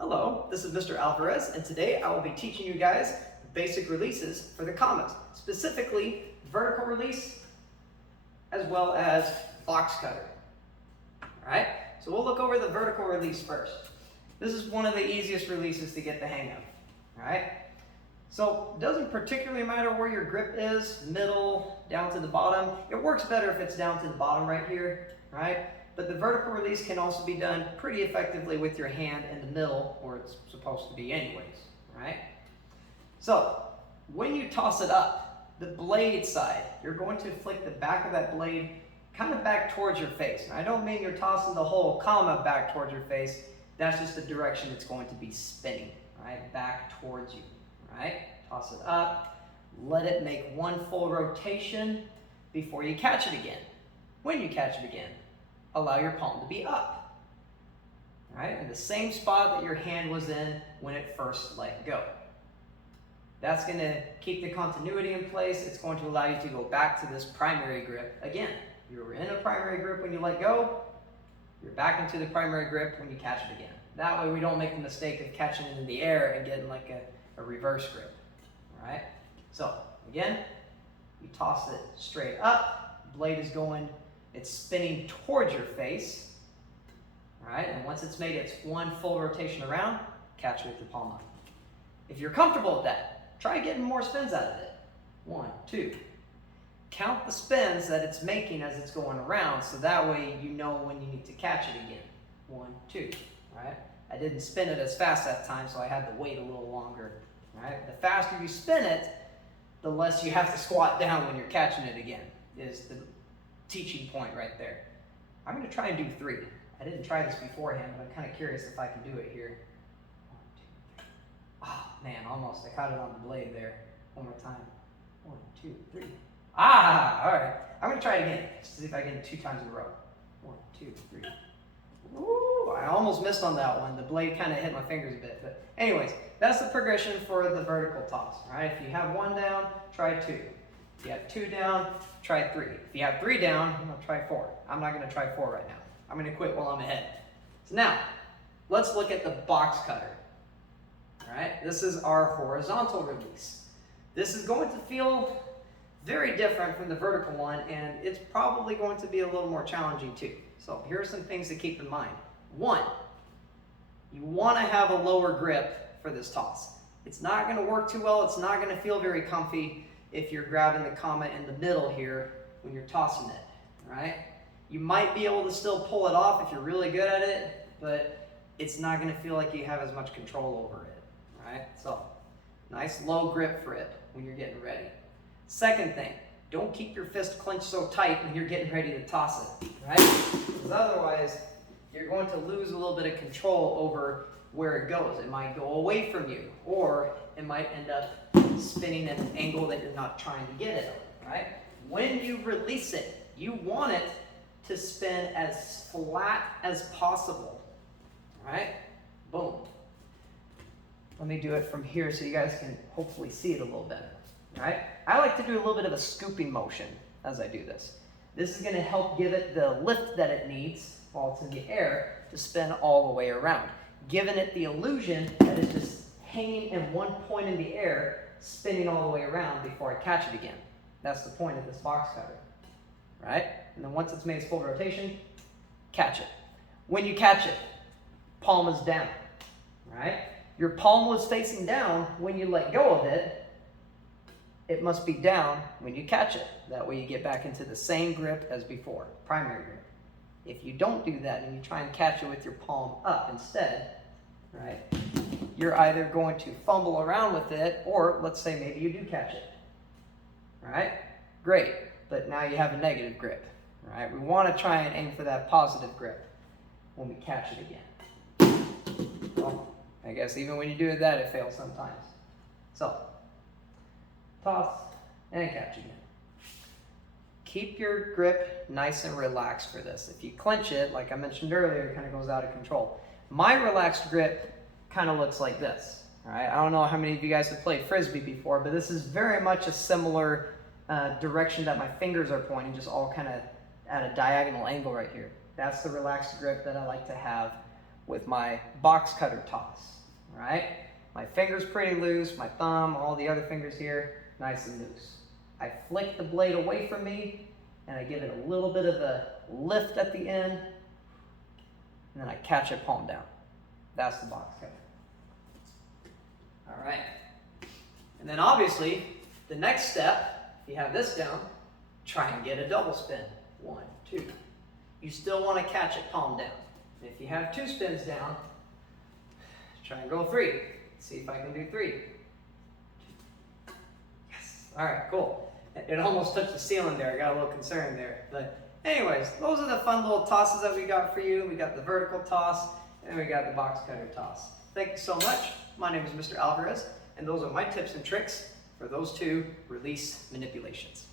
Hello, this is Mr. Alvarez, and today I will be teaching you guys the basic releases for the Comet, specifically vertical release as well as box cutter. Alright, so we'll look over the vertical release first. This is one of the easiest releases to get the hang of. Alright, so it doesn't particularly matter where your grip is, middle, down to the bottom. It works better if it's down to the bottom right here, right? But the vertical release can also be done pretty effectively with your hand in the middle, where it's supposed to be anyways, right? So, when you toss it up, the blade side, you're going to flick the back of that blade kind of back towards your face. And I don't mean you're tossing the whole comma back towards your face. That's just the direction it's going to be spinning, right? Back towards you, right? Toss it up, let it make one full rotation before you catch it again. When you catch it again, allow your palm to be up, right? In the same spot that your hand was in when it first let go. That's going to keep the continuity in place. It's going to allow you to go back to this primary grip again. You were in a primary grip when you let go. You're back into the primary grip when you catch it again. That way we don't make the mistake of catching it in the air and getting like a reverse grip, all right? So again, you toss it straight up, blade is going, it's spinning towards your face, all right? And once it's made its one full rotation around, catch it with your palm up. If you're comfortable with that, try getting more spins out of it. 1, 2. Count the spins that it's making as it's going around, so that way you know when you need to catch it again. 1, 2, all right? I didn't spin it as fast that time, so I had to wait a little longer, all right? The faster you spin it, the less you have to squat down when you're catching it again, is the teaching point right there. I'm going to try and do 3. I didn't try this beforehand, but I'm kind of curious if I can do it here. 1, 2, 3. Oh, man, almost. I caught it on the blade there. One more time. 1, 2, 3. Ah, all right. I'm going to try it again. See if I get it 2 times in a row. 1, 2, 3. Ooh, I almost missed on that one. The blade kind of hit my fingers a bit. But anyways, that's the progression for the vertical toss. All right, if you have 1 down, try 2. If you have 2 down, try 3. If you have 3 down, I'm going to try 4. I'm not going to try 4 right now. I'm going to quit while I'm ahead. So now, let's look at the box cutter. All right, this is our horizontal release. This is going to feel very different from the vertical one, and it's probably going to be a little more challenging too. So here are some things to keep in mind. 1, you want to have a lower grip for this toss. It's not going to work too well. It's not going to feel very comfy if you're grabbing the comma in the middle here when you're tossing it, right? You might be able to still pull it off if you're really good at it, but it's not going to feel like you have as much control over it, right? So nice low grip for it when you're getting ready. Second thing, don't keep your fist clenched so tight when you're getting ready to toss it, right? Because otherwise, you're going to lose a little bit of control over where it goes. It might go away from you, or it might end up spinning at an angle that you're not trying to get it on, right? When you release it, you want it to spin as flat as possible, right? Boom. Let me do it from here so you guys can hopefully see it a little better. Right? I like to do a little bit of a scooping motion as I do this. This is going to help give it the lift that it needs while it's in the air to spin all the way around, giving it the illusion that it's just hanging in one point in the air, spinning all the way around before I catch it again. That's the point of this box cutter, right? And then once it's made its full rotation, catch it. When you catch it, palm is down, right? Your palm was facing down when you let go of it. It must be down when you catch it. That way you get back into the same grip as before, primary grip. If you don't do that and you try and catch it with your palm up instead, right, you're either going to fumble around with it, or let's say maybe you do catch it, right? Great, but now you have a negative grip, right? We want to try and aim for that positive grip when we catch it again. Well, I guess even when you do that, it fails sometimes. So, toss, and catch again. Keep your grip nice and relaxed for this. If you clench it, like I mentioned earlier, it kind of goes out of control. My relaxed grip kind of looks like this. All right? I don't know how many of you guys have played Frisbee before, but this is very much a similar direction that my fingers are pointing, just all kind of at a diagonal angle right here. That's the relaxed grip that I like to have with my box cutter toss, all right? My finger's pretty loose, my thumb, all the other fingers here, nice and loose. I flick the blade away from me, and I give it a little bit of a lift at the end, and then I catch it palm down. That's the box cutter. All right. And then obviously, the next step, if you have this down, try and get a double spin. 1, 2. You still want to catch it palm down. And if you have 2 spins down, try and go 3. See if I can do 3. Yes. All right, cool. It almost touched the ceiling there. I got a little concerned there. But anyways, those are the fun little tosses that we got for you. We got the vertical toss, and we got the box cutter toss. Thank you so much. My name is Mr. Alvarez, and those are my tips and tricks for those 2 release manipulations.